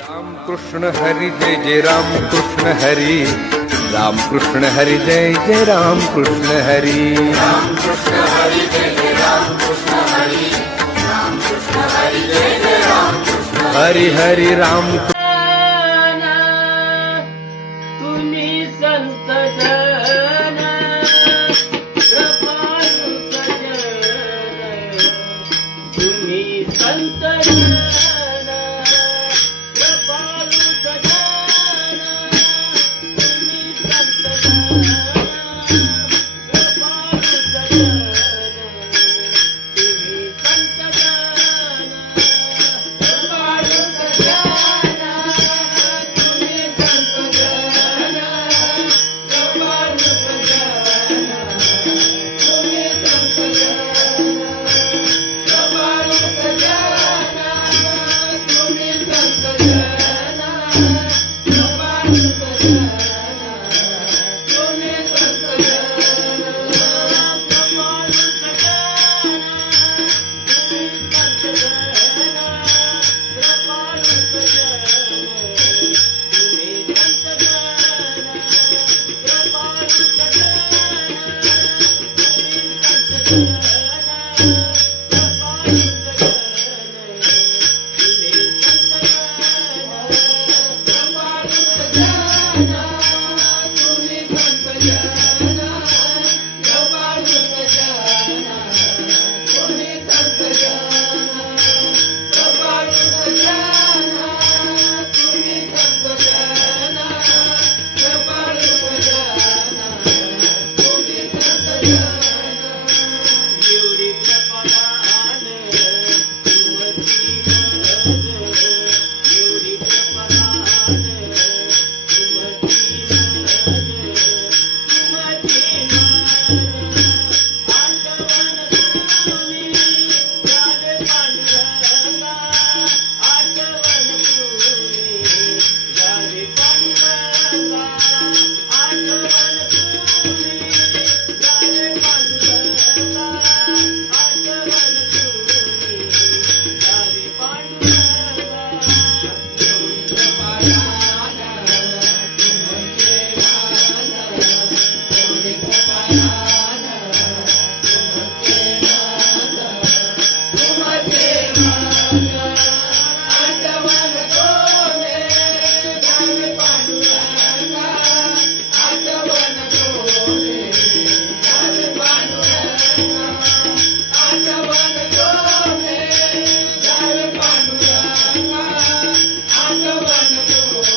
राम कृष्ण हरी जय जय राम कृष्ण हरी, राम कृष्ण हरी जय जय राम कृष्ण हरी, राम कृष्ण हरी जय जय राम कृष्ण हरी, राम कृष्ण हरी जय जय राम कृष्ण हरी हरी राम. तुम्ही संत जन कृपाळू सजन, तुम्ही संत जन कृपाळू सजन, तुम्ही संत जन कृपाळू सजन, तुम्ही संत जन कृपाळू सजन, तुम्ही संत जन कृपाळू सजन, तुम्ही संत जन कृपाळू सजन, तुम्ही संत जन कृपाळू सजन, तुम्ही संत जन कृपाळू सजन, तुम्ही संत जन कृपाळू सजन, तुम्ही संत जन कृपाळू सजन, तुम्ही संत जन कृपाळू सजन, तुम्ही संत जन कृपाळू सजन, तुम्ही संत जन कृपाळू सजन, तुम्ही संत जन कृपाळू सजन, तुम्ही संत जन कृपाळू सजन, तुम्ही संत जन एवढी कृपादान तुमची मज, एवढी कृपादान तुमची मज, तुमची मज आठवण तुम्ही झाले पांडुरंगा, आठवण तुम्ही झाले पांडुरंगा, आठवण तुम्ही झाले पांडुरंगा, आठवण तुम्ही झाले पांडुरंगा, एवढी कृपादान तुमचे मान, एवढी कृपादान तुमचे मान, तुमचे मान आठवण तोने झाले पांडुरंगा, आठवण तोने झाले पांडुरंगा, आठवण तोने झाले पांडुरंगा, आठवण तोने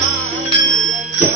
पांडुरंगा